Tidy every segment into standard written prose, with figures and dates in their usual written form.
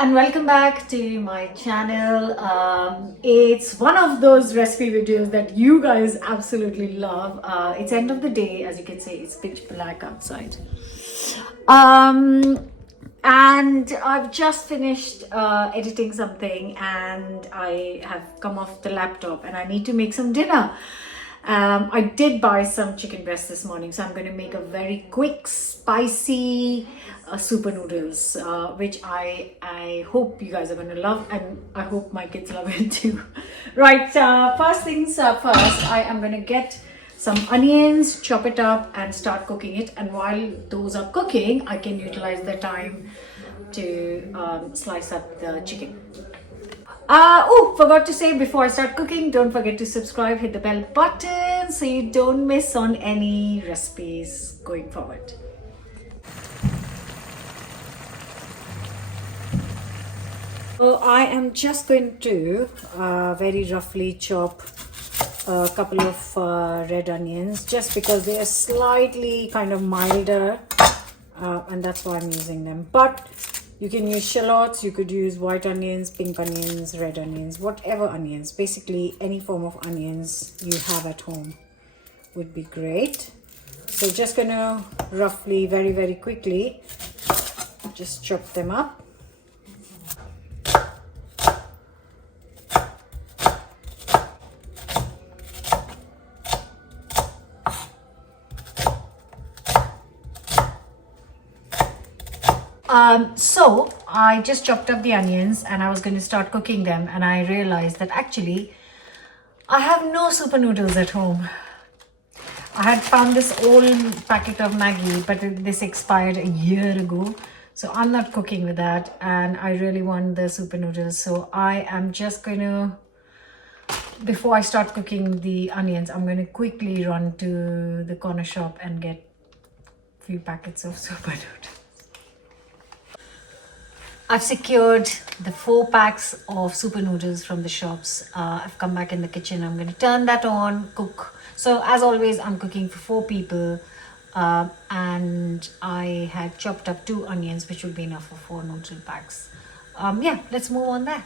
and welcome back to my channel. It's one of those recipe videos that you guys absolutely love. It's end of the day, as you can see, it's pitch black outside. And I've just finished editing something and I have come off the laptop and I need to make some dinner. I did buy some chicken breast this morning, so I'm going to make a very quick, spicy super noodles, which I hope you guys are going to love, and I hope my kids love it too. Right, first things first, I am going to get some onions, chop it up and start cooking it, and while those are cooking, I can utilize the time to slice up the chicken. Forgot to say before I start cooking, don't forget to subscribe, hit the bell button so you don't miss on any recipes going forward. So I am just going to very roughly chop a couple of red onions just because they are slightly kind of milder and that's why I'm using them. But you can use shallots, you could use white onions, pink onions, red onions, whatever onions. Basically, any form of onions you have at home would be great. So just gonna roughly, very quickly, just chop them up. So I just chopped up the onions and I was going to start cooking them, and I realized that actually I have no super noodles at home. I had found this old packet of Maggi, but this expired a year ago, so I'm not cooking with that, and I really want the super noodles. So I am just going to, before I start cooking the onions, I'm going to quickly run to the corner shop and get a few packets of super noodles. I've secured the 4 packs of super noodles from the shops. I've come back in the kitchen. I'm going to turn that on, cook. So as always, I'm cooking for 4 people. And I had chopped up 2 onions, which would be enough for 4 noodle packs. Yeah, let's move on there.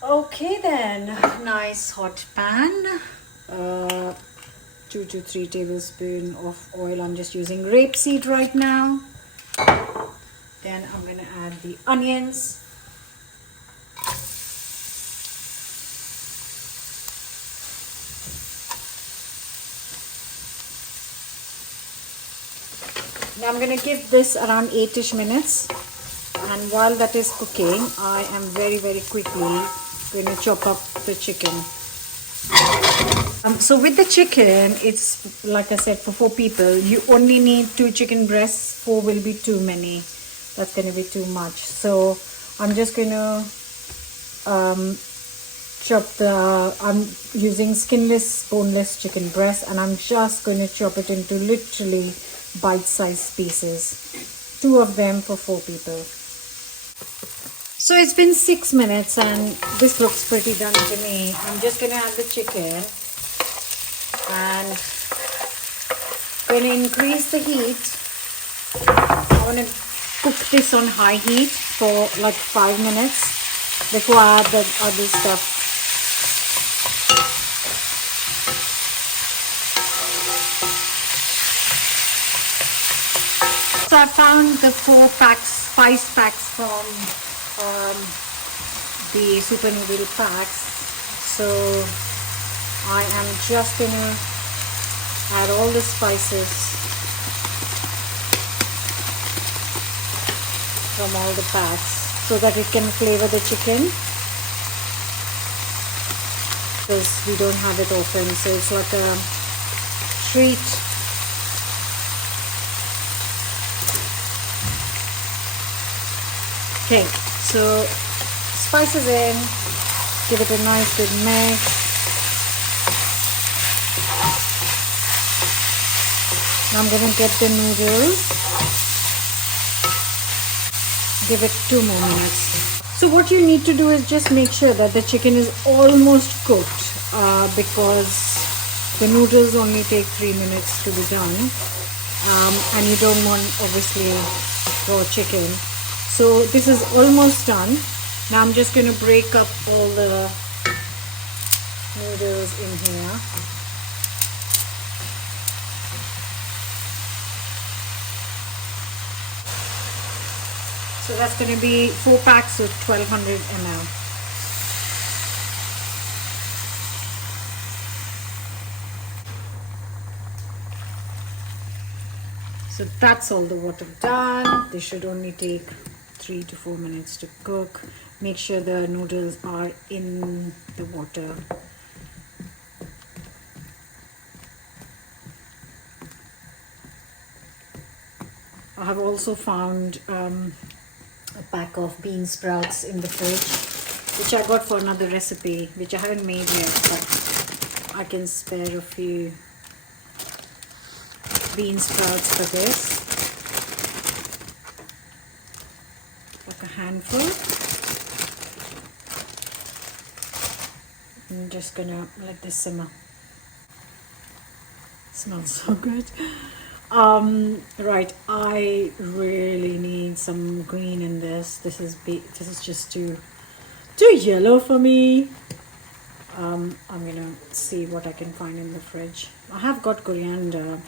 Okay then, nice hot pan. 2 to 3 tablespoons of oil. I'm just using rapeseed right now. Then I'm going to add the onions. Now I'm going to give this around 8ish minutes. And while that is cooking, I am very quickly going to chop up the chicken. So with the chicken, it's like I said, for 4 people, you only need 2 chicken breasts. 4 will be too many. That's going to be too much. So I'm just going to I'm using skinless, boneless chicken breast, and I'm just going to chop it into literally bite-sized pieces. 2 of them for 4 people. So it's been 6 minutes and this looks pretty done to me. I'm just going to add the chicken and going to increase the heat. I want to cook this on high heat for like 5 minutes before I add the other stuff. So I found the 4 packs, spice packs from the super noodle packs. So I am just gonna add all the spices from all the packs so that it can flavor the chicken, because we don't have it often, so it's like a treat. Okay, so spices in, give it a nice good mix. Now I'm going to get the noodles. Give it 2 more minutes. So what you need to do is just make sure that the chicken is almost cooked, because the noodles only take 3 minutes to be done, and you don't want obviously raw chicken. So this is almost done. Now I'm just going to break up all the noodles in here. So that's going to be 4 packs of 1200 ml. So that's all the water done. They should only take 3 to 4 minutes to cook. Make sure the noodles are in the water. I have also found a pack of bean sprouts in the fridge, which I got for another recipe, which I haven't made yet, but I can spare a few bean sprouts for this. Like a handful. I'm just gonna let this simmer. Smells so good. Right, I really need some green in this. This is just too yellow for me. I'm gonna see what I can find in the fridge. I have got coriander.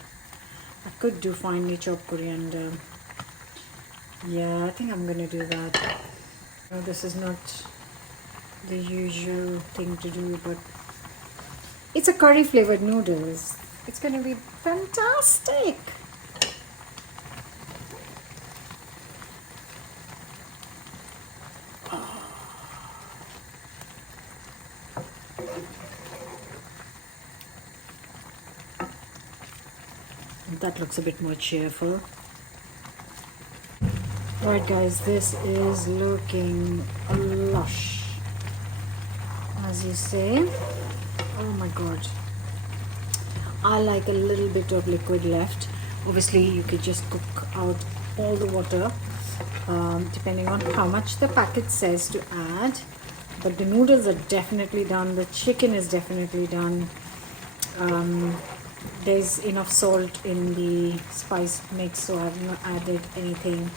I could do finely chopped coriander. Yeah, I think I'm gonna do that. No, this is not the usual thing to do, but it's a curry flavored noodles. It's gonna be fantastic. That looks a bit more cheerful. Right guys, this is looking lush, as you say. Oh my god, I like a little bit of liquid left. Obviously you could just cook out all the water, depending on how much the packet says to add. But the noodles are definitely done, the chicken is definitely done. There's enough salt in the spice mix, so I've not added anything.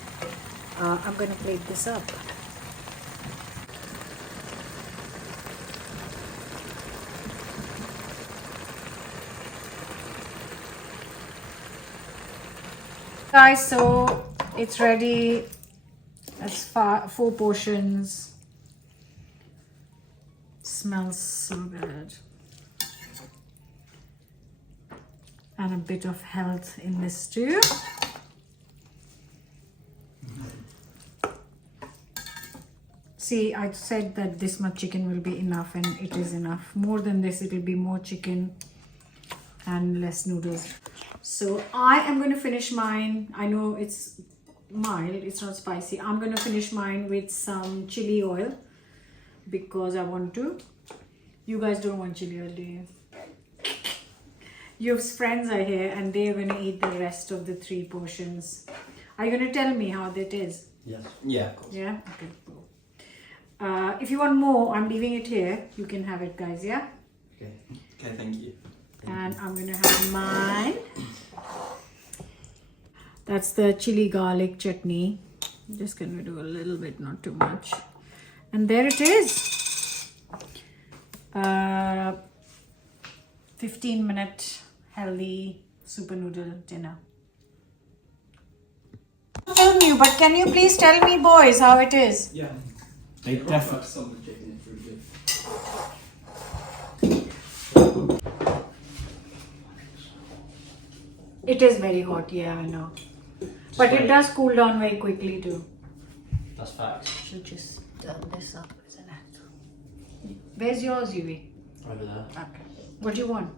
I'm going to plate this up. Guys, so it's ready. That's 4 portions. Smells so good. And a bit of health in this too. See, I said that this much chicken will be enough, and it is enough. More than this, it will be more chicken and less noodles. So I am going to finish mine. I know it's mild, it's not spicy. I'm going to finish mine with some chili oil because I want to. You guys don't want chili oil, do you? Your friends are here and they're going to eat the rest of the 3 portions. Are you going to tell me how that is? Yes. Yeah, of course. Yeah? Okay, cool. If you want more, I'm leaving it here. You can have it, guys, yeah? Okay. Okay, thank you. And I'm going to have mine. That's the chili garlic chutney. I'm just going to do a little bit, not too much. And there it is. 15-minute healthy super noodle dinner. Film you, but can you please tell me, boys, how it is? Yeah. They definitely some chicken in. It is very hot, yeah, I know. But it does cool down very quickly too. That's facts. Should just turn this up, isn't it? Where's yours, Yui? Over there. Okay. What do you want?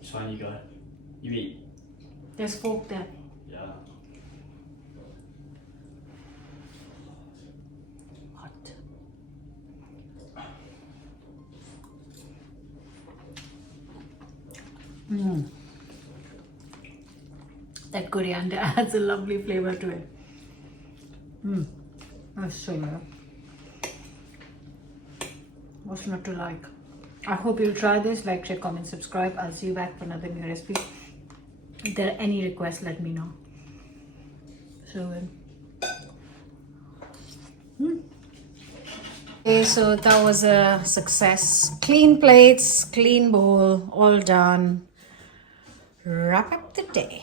It's fine, you go. You eat. There's fork there. Yeah. Hot. That coriander adds a lovely flavor to it. That's so good. What's not to like? I hope you'll try this. Like, share, comment, subscribe. I'll see you back for another new recipe. If there are any requests, let me know. So good. Okay, so that was a success. Clean plates, clean bowl, all done. Wrap up the day.